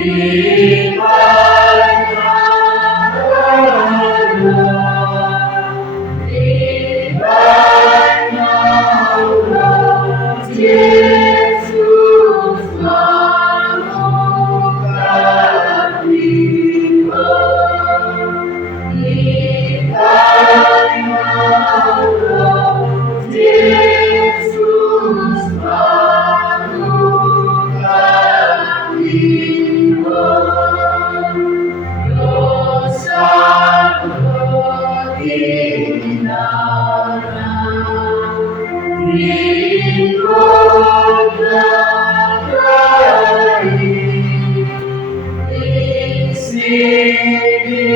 di mana Allah, di mana Allah, Yesus lakukan kita. Di mana Allah, Yesus lakukan kita. Dosa berhina, di kota lain, di sini